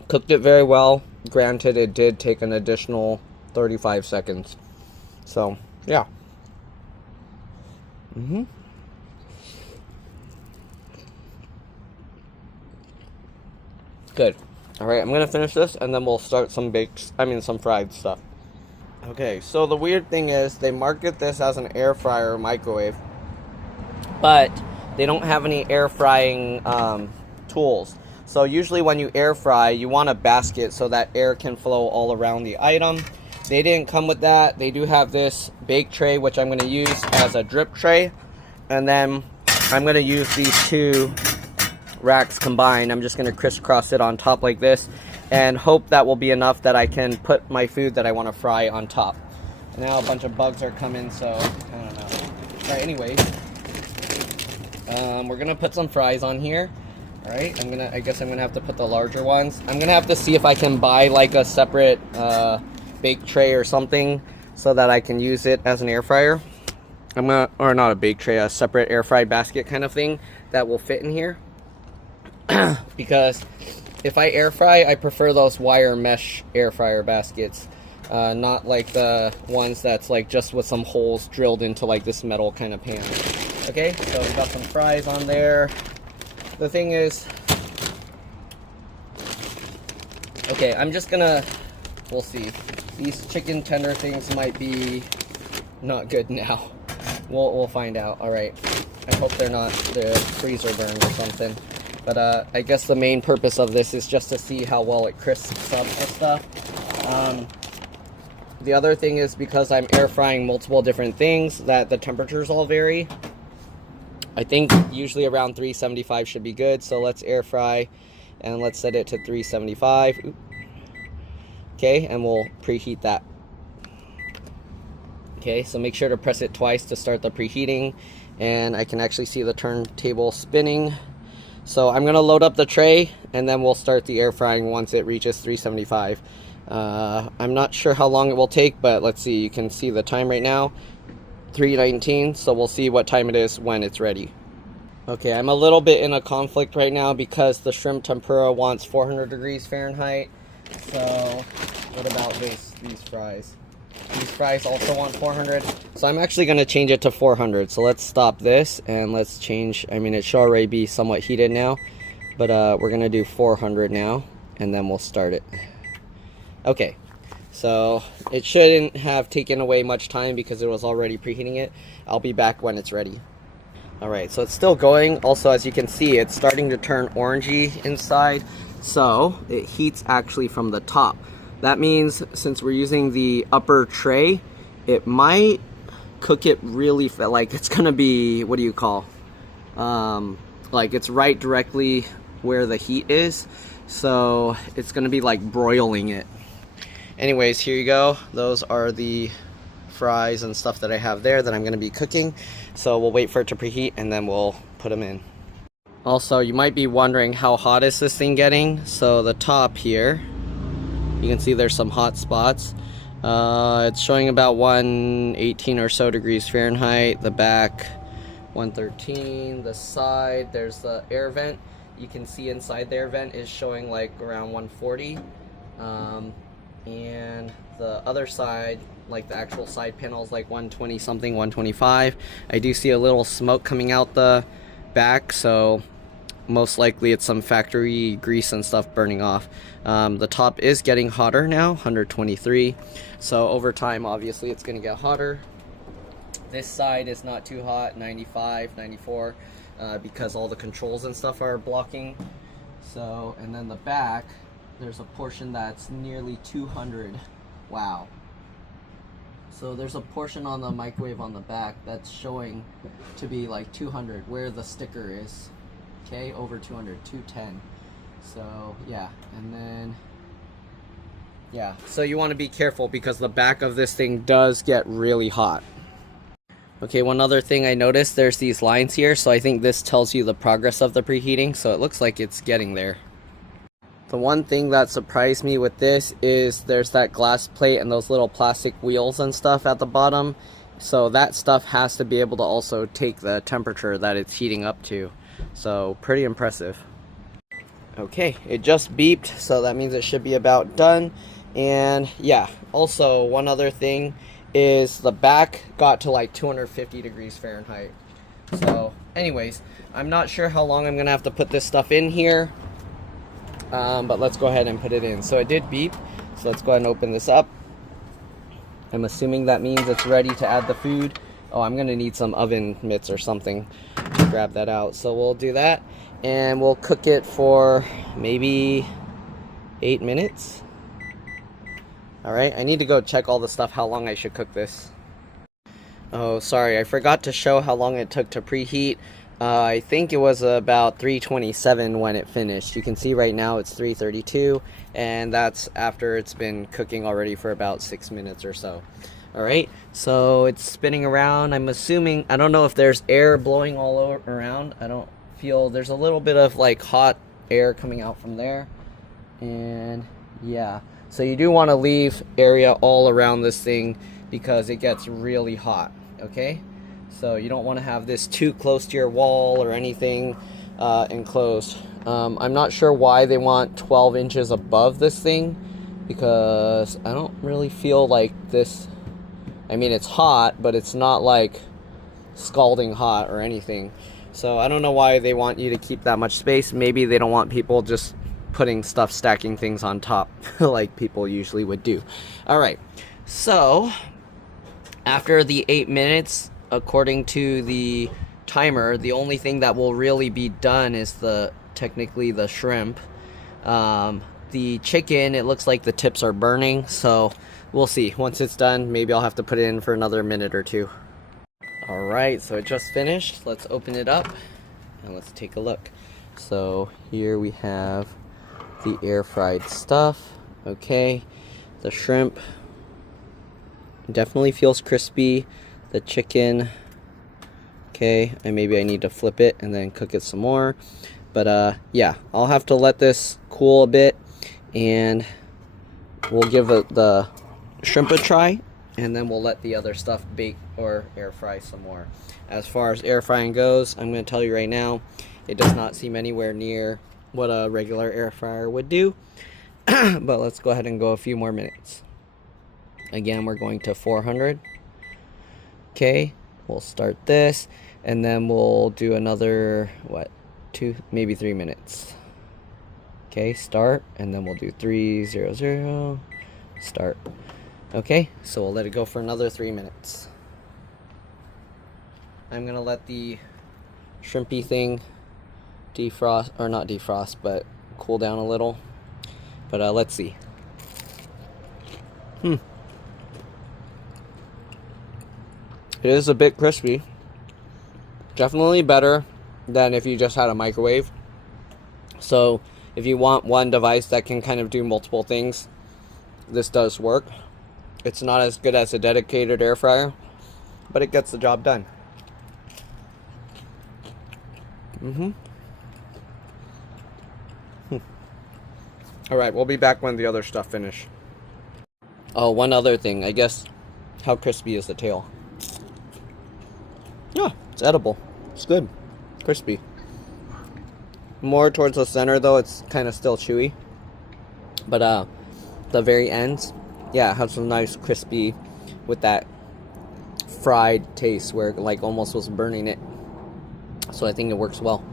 Cooked it very well. Granted, it did take an additional 35 seconds. So, yeah. Good. Alright, I'm gonna finish this and then we'll start some some fried stuff. Okay, so the weird thing is they market this as an air fryer or microwave, but they don't have any air frying tools. So usually when you air fry, you want a basket so that air can flow all around the item. They didn't come with that. They do have this bake tray, which I'm going to use as a drip tray. And then I'm going to use these two racks combined. I'm just going to crisscross it on top like this and hope that will be enough that I can put my food that I want to fry on top. Now a bunch of bugs are coming, so I don't know. Alright, anyways, we're going to put some fries on here. Alright, I guess I'm gonna have to put the larger ones. I'm gonna have to see if I can buy like a separate bake tray or something so that I can use it as an air fryer. Or not a bake tray, a separate air fry basket kind of thing that will fit in here. Because if I air fry, I prefer those wire mesh air fryer baskets. Not like the ones that's like just with some holes drilled into like this metal kind of pan. Okay, so we got some fries on there. The thing is, okay, I'm just gonna, we'll see. These chicken tender things might be not good now. We'll find out. All right. I hope they're not the freezer burned or something. But I guess the main purpose of this is just to see how well it crisps up the stuff. The other thing is because I'm air frying multiple different things, that the temperatures all vary. I think usually around 375 should be good, so let's air fry and let's set it to 375. Okay, and we'll preheat that. Okay, so make sure to press it twice to start the preheating, and I can actually see the turntable spinning. So I'm gonna load up the tray and then we'll start the air frying once it reaches 375. I'm not sure how long it will take, but let's see. You can see the time right now. 3:19, so we'll see what time it is when it's ready. Okay, I'm a little bit in a conflict right now because the shrimp tempura wants 400 degrees Fahrenheit. So what about these fries? These fries also want 400. So I'm actually going to change it to 400. So let's stop this and let's change. I mean, it should already be somewhat heated now, but we're going to do 400 now and then we'll start it. Okay. So it shouldn't have taken away much time because it was already preheating it. I'll be back when it's ready. Alright, so it's still going. Also, as you can see, it's starting to turn orangey inside. So it heats actually from the top. That means since we're using the upper tray, it might cook it really like it's gonna be, what do you call? Like it's right directly where the heat is. So it's gonna be like broiling it. Anyways, here you go. Those are the fries and stuff that I have there that I'm going to be cooking. So we'll wait for it to preheat and then we'll put them in. Also, you might be wondering how hot is this thing getting. So the top here, you can see there's some hot spots. It's showing about 118 or so degrees Fahrenheit. The back, 113. The side, there's the air vent. You can see inside the air vent is showing like around 140. And the other side, like the actual side panel, is like 120 something, 125. I do see a little smoke coming out the back, so most likely it's some factory grease and stuff burning off. The top is getting hotter now, 123. So over time, obviously, it's going to get hotter. This side is not too hot, 95, 94, because all the controls and stuff are blocking. So, and then the back, there's a portion that's nearly 200. Wow. So there's a portion on the microwave on the back that's showing to be like 200 where the sticker is. Okay, over 200, 210. So yeah, and then yeah, so you want to be careful because the back of this thing does get really hot. Okay, one other thing I noticed, there's these lines here, so I think this tells you the progress of the preheating, so it looks like it's getting there. The one thing that surprised me with this is there's that glass plate and those little plastic wheels and stuff at the bottom. So that stuff has to be able to also take the temperature that it's heating up to. So pretty impressive. Okay, it just beeped, so that means it should be about done. And yeah, also one other thing is the back got to like 250 degrees Fahrenheit. So anyways, I'm not sure how long I'm gonna have to put this stuff in here, but let's go ahead and put it in. So it did beep, so let's go ahead and open this up. I'm assuming that means it's ready to add the food. Oh, I'm gonna need some oven mitts or something to grab that out. So we'll do that, and we'll cook it for maybe 8 minutes. All right, I need to go check all the stuff, how long I should cook this. Oh, sorry, I forgot to show how long it took to preheat. I think it was about 327 when it finished. You can see right now it's 332, and that's after it's been cooking already for about 6 minutes or so. All right, so it's spinning around. I'm assuming, I don't know if there's air blowing all around. I don't feel, there's a little bit of like hot air coming out from there. And yeah, so you do want to leave area all around this thing because it gets really hot, okay? So you don't want to have this too close to your wall or anything enclosed. I'm not sure why they want 12 inches above this thing, because I don't really feel like this, I mean it's hot, but it's not like scalding hot or anything. So I don't know why they want you to keep that much space. Maybe they don't want people just putting stuff, stacking things on top like people usually would do. All right, so after the 8 minutes, according to the timer, the only thing that will really be done is technically the shrimp. The chicken, it looks like the tips are burning, so we'll see. Once it's done, maybe I'll have to put it in for another minute or two. All right, so it just finished. Let's open it up and let's take a look. So here we have the air fried stuff. Okay, the shrimp definitely feels crispy. The chicken, okay, and maybe I need to flip it and then cook it some more. But yeah, I'll have to let this cool a bit, and we'll give it the shrimp a try, and then we'll let the other stuff bake or air fry some more. As far as air frying goes, I'm going to tell you right now, it does not seem anywhere near what a regular air fryer would do. But let's go ahead and go a few more minutes. Again, we're going to 400. Okay, we'll start this, and then we'll do another, what, 2, maybe 3 minutes. Okay, start, and then we'll do 300, start. Okay, so we'll let it go for another 3 minutes. I'm gonna let the shrimpy thing defrost, or not defrost, but cool down a little. But let's see. It is a bit crispy. Definitely better than if you just had a microwave. So if you want one device that can kind of do multiple things, this does work. It's not as good as a dedicated air fryer, but it gets the job done. Alright, we'll be back when the other stuff finish. Oh, one other thing. I guess, how crispy is the tail? Yeah, it's edible. It's good. Crispy. More towards the center though, it's kind of still chewy. But the very ends, yeah, it has some nice crispy with that fried taste where it like almost was burning it. So I think it works well.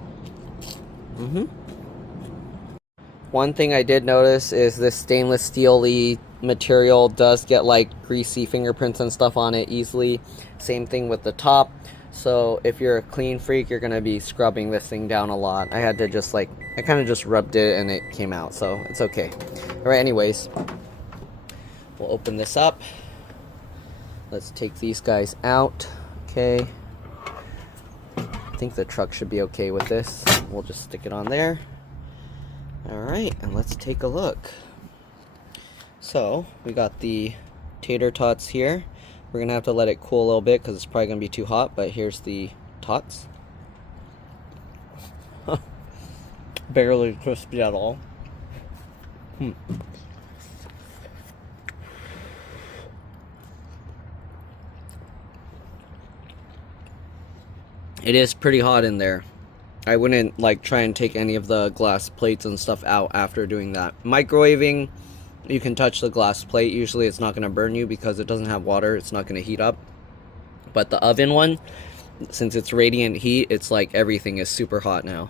One thing I did notice is this stainless steel-y material does get like greasy fingerprints and stuff on it easily. Same thing with the top. So if you're a clean freak, you're gonna be scrubbing this thing down a lot. I had to just like, I kind of just rubbed it and it came out, so it's okay. Alright, anyways, we'll open this up. Let's take these guys out. Okay, I think the truck should be okay with this. We'll just stick it on there. Alright, and let's take a look. So we got the tater tots here. We're gonna have to let it cool a little bit because it's probably gonna be too hot, but here's the tots. Barely crispy at all. It is pretty hot in there. I wouldn't like try and take any of the glass plates and stuff out after doing that. Microwaving, you can touch the glass plate. Usually it's not going to burn you because it doesn't have water. It's not going to heat up. But the oven one, since it's radiant heat, it's like everything is super hot now.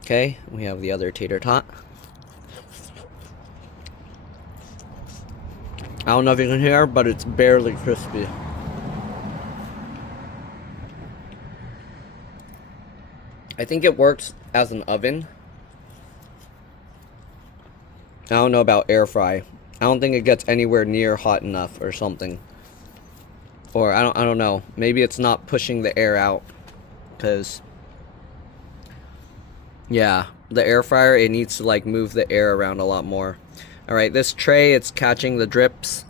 Okay, we have the other tater tot. I don't know if you can hear, but it's barely crispy. I think it works as an oven. I don't know about air fry. I don't think it gets anywhere near hot enough or something. Or I don't know. Maybe it's not pushing the air out, cuz yeah, the air fryer, it needs to like move the air around a lot more. All right, this tray, it's catching the drops,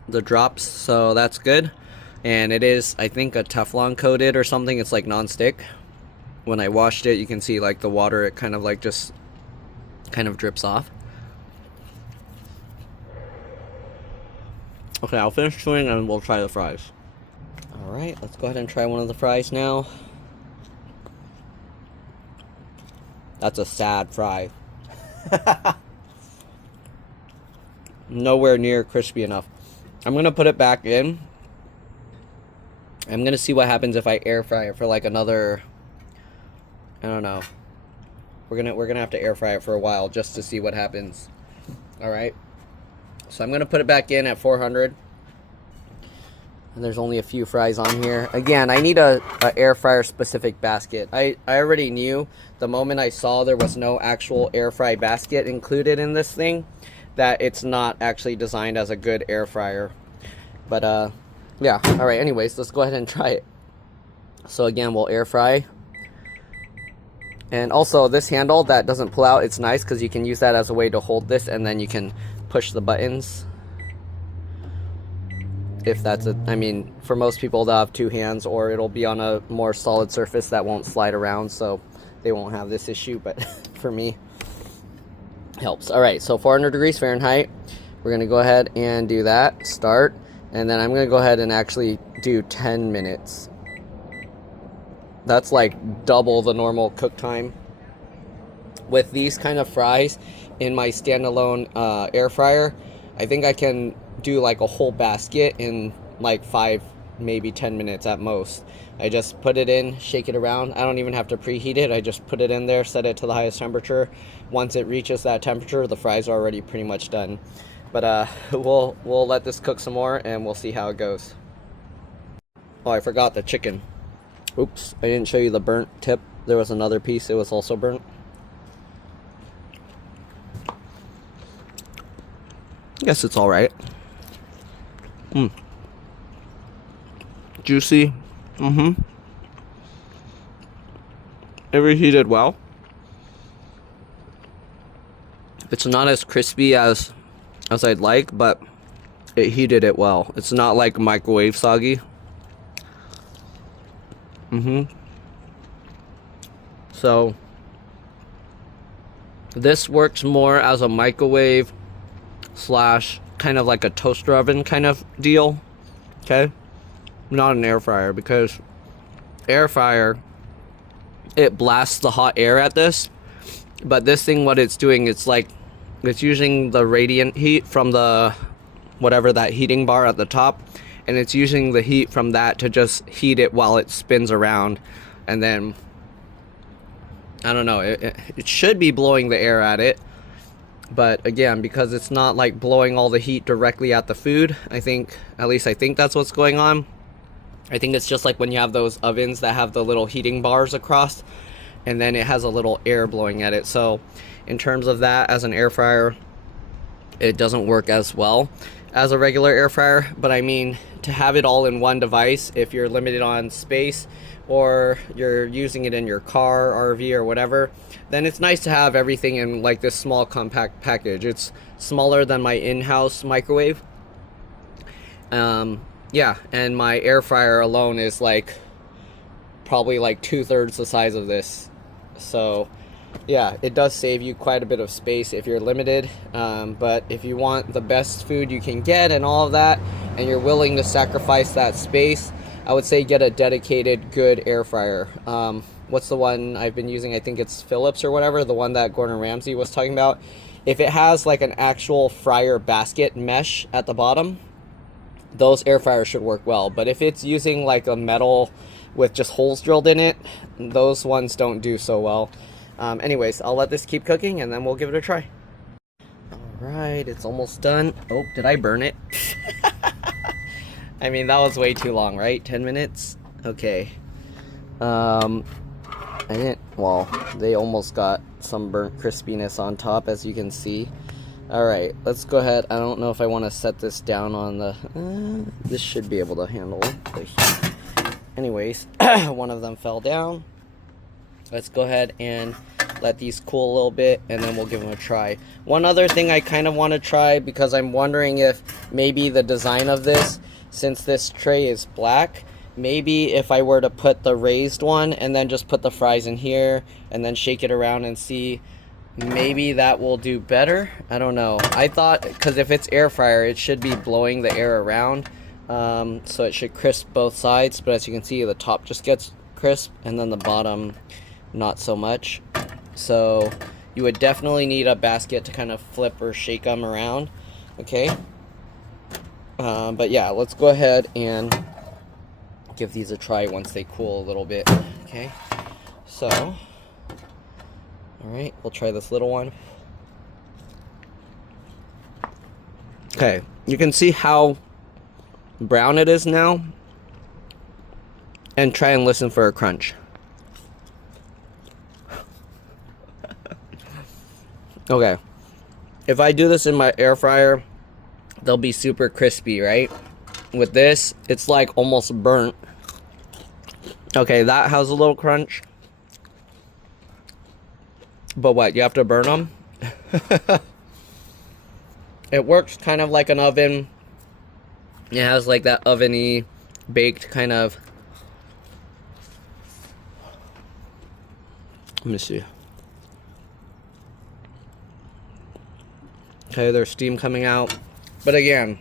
so that's good. And it is, I think, a Teflon coated or something. It's like non-stick. When I washed it, you can see like the water, it kind of like just kind of drips off. Okay, I'll finish chewing and we'll try the fries. All right, let's go ahead and try one of the fries now. That's a sad fry. Nowhere near crispy enough. I'm gonna put it back in. I'm gonna see what happens if I air fry it for like another, I don't know. We're gonna have to air fry it for a while just to see what happens. All right. So I'm gonna put it back in at 400. And there's only a few fries on here. Again, I need a air fryer specific basket. I already knew the moment I saw there was no actual air fry basket included in this thing that it's not actually designed as a good air fryer. But yeah, all right, anyways, let's go ahead and try it. So again, we'll air fry. And also this handle that doesn't pull out, it's nice because you can use that as a way to hold this and then you can push the buttons. If that's I mean, for most people they'll have two hands, or it'll be on a more solid surface that won't slide around, so they won't have this issue, but for me, helps. All right, so 400 degrees Fahrenheit. We're gonna go ahead and do that, start, and then I'm gonna go ahead and actually do 10 minutes. That's like double the normal cook time. With these kind of fries in my standalone air fryer, I think I can do like a whole basket in like 5, maybe 10 minutes at most. I just put it in, shake it around. I don't even have to preheat it. I just put it in there, set it to the highest temperature. Once it reaches that temperature, the fries are already pretty much done. But we'll let this cook some more and we'll see how it goes. Oh, I forgot the chicken. Oops, I didn't show you the burnt tip. There was another piece, it was also burnt. I guess it's all right. Juicy. It reheated well. It's not as crispy as I'd like, but it heated it well. It's not like microwave soggy. So this works more as a microwave slash kind of like a toaster oven kind of deal. Okay, not an air fryer, because air fryer, it blasts the hot air at this, but this thing, what it's doing, it's like it's using the radiant heat from the whatever that heating bar at the top, and it's using the heat from that to just heat it while it spins around. And then I don't know, it should be blowing the air at it, but again, because it's not like blowing all the heat directly at the food, I think, at least I think that's what's going on. I think it's just like when you have those ovens that have the little heating bars across, and then it has a little air blowing at it. So in terms of that, as an air fryer, it doesn't work as well as a regular air fryer. But I mean, to have it all in one device, if you're limited on space or you're using it in your car, RV, or whatever, then it's nice to have everything in like this small compact package. It's smaller than my in-house microwave. Yeah, and my air fryer alone is like probably like 2/3 the size of this. So yeah, it does save you quite a bit of space if you're limited, but if you want the best food you can get and all of that, and you're willing to sacrifice that space, I would say get a dedicated good air fryer. What's the one I've been using? I think it's Philips or whatever, the one that Gordon Ramsay was talking about. If it has like an actual fryer basket mesh at the bottom, those air fryers should work well. But if it's using like a metal with just holes drilled in it, those ones don't do so well. Anyways, I'll let this keep cooking and then we'll give it a try. Alright, it's almost done. Oh, did I burn it? I mean, that was way too long, right? 10 minutes? Okay. I didn't, well, they almost got some burnt crispiness on top, as you can see. Alright, let's go ahead. I don't know if I want to set this down on the, this should be able to handle the heat. Anyways, one of them fell down. Let's go ahead and let these cool a little bit, and then we'll give them a try. One other thing I kind of want to try, because I'm wondering if maybe the design of this, since this tray is black, maybe if I were to put the raised one and then just put the fries in here and then shake it around and see, maybe that will do better. I don't know. I thought, because if it's air fryer, it should be blowing the air around, so it should crisp both sides. But as you can see, the top just gets crisp and then the bottom not so much. So you would definitely need a basket to kind of flip or shake them around. Okay. But yeah, let's go ahead and give these a try once they cool a little bit. Okay. So, all right, we'll try this little one. Okay, you can see how brown it is now, and try and listen for a crunch. Okay, if I do this in my air fryer, they'll be super crispy, right? With this, it's like almost burnt. Okay, that has a little crunch. But what, you have to burn them? It works kind of like an oven. It has like that oven-y, baked kind of. Let me see. Okay, there's steam coming out. But again,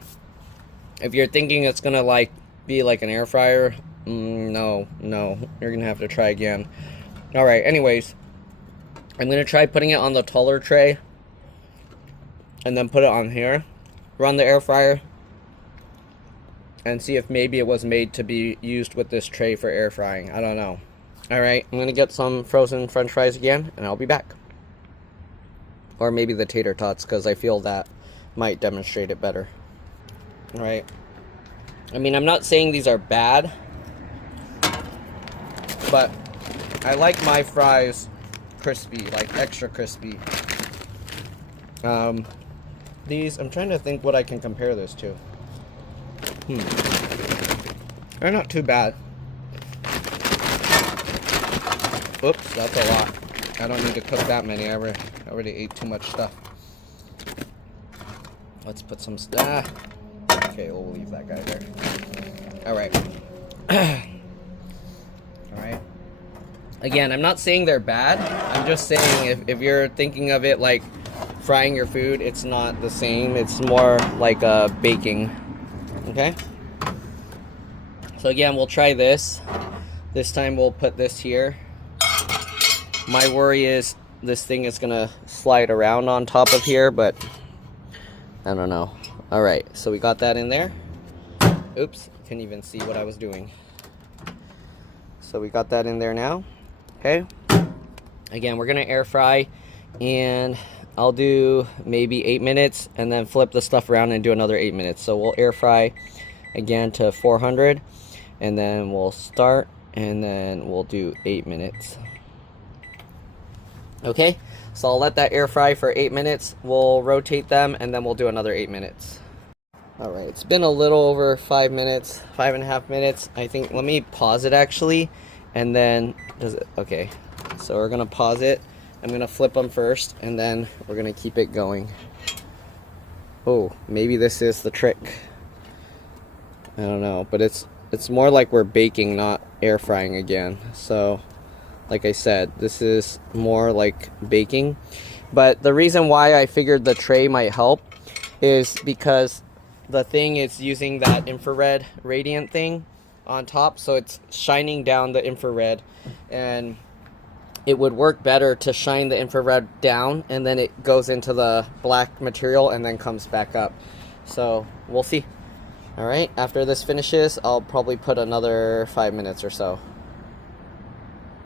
if you're thinking it's gonna like be like an air fryer, no, you're gonna have to try again. All right, anyways, I'm gonna try putting it on the taller tray and then put it on here, run the air fryer, and see if maybe it was made to be used with this tray for air frying. I don't know. All right, I'm gonna get some frozen French fries again, and I'll be back. Or maybe the tater tots, because I feel that might demonstrate it better. All right. I mean, I'm not saying these are bad, but I like my fries crispy, like extra crispy. These, I'm trying to think what I can compare this to. They're not too bad. Oops, that's a lot. I don't need to cook that many. I already ate too much stuff. Let's put some stuff. Okay, we'll leave that guy there. Alright. Alright. Again, I'm not saying they're bad. I'm just saying if you're thinking of it like frying your food, it's not the same. It's more like baking. Okay? So again, we'll try this. This time we'll put this here. My worry is this thing is gonna slide around on top of here, but I don't know. All right, so we got that in there. Oops, couldn't even see what I was doing. So we got that in there now. Okay. Again, we're gonna air fry, and I'll do maybe 8 minutes and then flip the stuff around and do another 8 minutes. So we'll air fry again to 400, and then we'll start, and then we'll do 8 minutes. Okay, so I'll let that air fry for 8 minutes. We'll rotate them, and then we'll do another 8 minutes. All right, it's been a little over 5 minutes, 5.5 minutes. I think, let me pause it actually, and then, okay. So we're gonna pause it. I'm gonna flip them first, and then we're gonna keep it going. Oh, maybe this is the trick. I don't know, but it's more like we're baking, not air frying again. So, like I said, this is more like baking. But the reason why I figured the tray might help is because the thing is using that infrared radiant thing, on top, so it's shining down the infrared, and it would work better to shine the infrared down and then it goes into the black material and then comes back up. So we'll see. All right, after this finishes, I'll probably put another 5 minutes or so.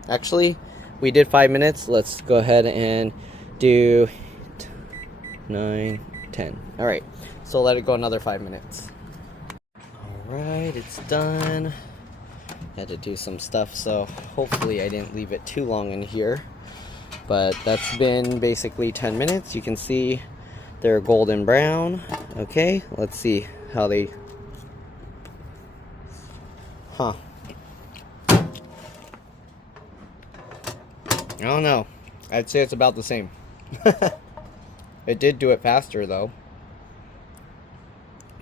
Actually, we did 5 minutes. Let's go ahead and do 9, 10. All right, so let it go another 5 minutes. All right, it's done. Had to do some stuff, so hopefully I didn't leave it too long in here. But that's been basically 10 minutes. You can see they're golden brown. Okay, let's see how they... Huh. I don't know. I'd say it's about the same. It did do it faster though,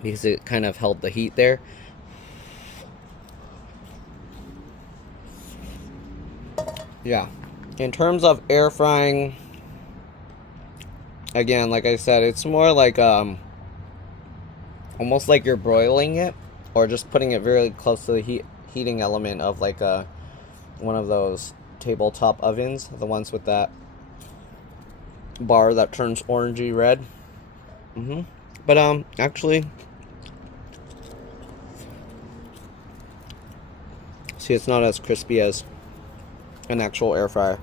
because it kind of held the heat there. Yeah, in terms of air frying, again, like I said, it's more like almost like you're broiling it, or just putting it very close to the heating element of like one of those tabletop ovens, the ones with that bar that turns orangey red. But actually, see, it's not as crispy as an actual air fryer.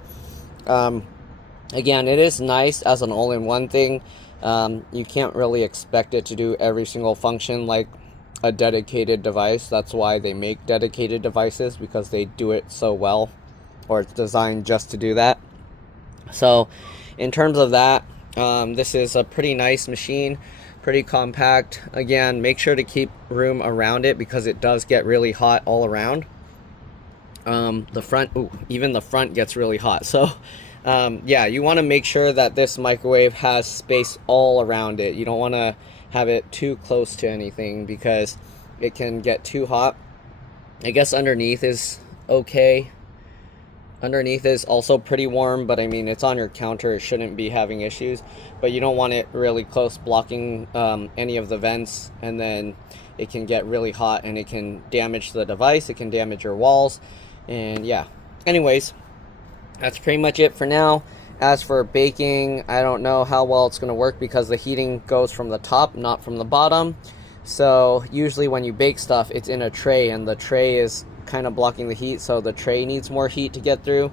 Again, it is nice as an all-in-one thing. You can't really expect it to do every single function like a dedicated device. That's why they make dedicated devices, because they do it so well, or it's designed just to do that. So in terms of that, this is a pretty nice machine, pretty compact. Again, make sure to keep room around it because it does get really hot all around. The front, even the front gets really hot. So yeah, you want to make sure that this microwave has space all around it. You don't want to have it too close to anything because it can get too hot. I guess underneath is okay. Underneath is also pretty warm, but I mean, it's on your counter, it shouldn't be having issues. But you don't want it really close, blocking any of the vents, and then it can get really hot and it can damage the device, it can damage your walls. And yeah, anyways, that's pretty much it for now. As for baking, I don't know how well it's going to work because the heating goes from the top, not from the bottom. So usually when you bake stuff, it's in a tray, and the tray is kind of blocking the heat, so the tray needs more heat to get through.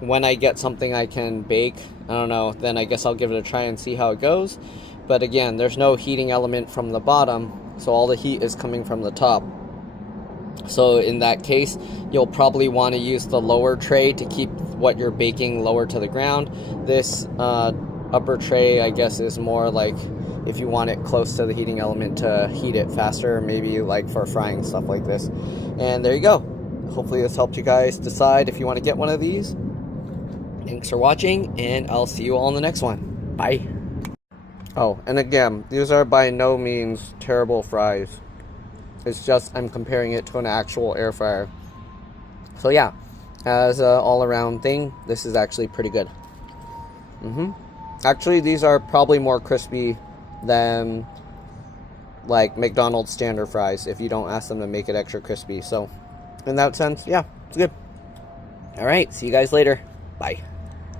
When I get something I can bake, I don't know, then I guess I'll give it a try and see how it goes. But again, there's no heating element from the bottom, so all the heat is coming from the top. So in that case, you'll probably want to use the lower tray to keep what you're baking lower to the ground. This upper tray, I guess, is more like if you want it close to the heating element to heat it faster, maybe like for frying stuff like this. And there you go. Hopefully this helped you guys decide if you want to get one of these. Thanks for watching, and I'll see you all in the next one. Bye. Oh, and again, these are by no means terrible fries. It's just I'm comparing it to an actual air fryer. So yeah, as an all-around thing, this is actually pretty good. Actually, these are probably more crispy than like McDonald's standard fries if you don't ask them to make it extra crispy. So in that sense, yeah, it's good. All right, see you guys later. Bye.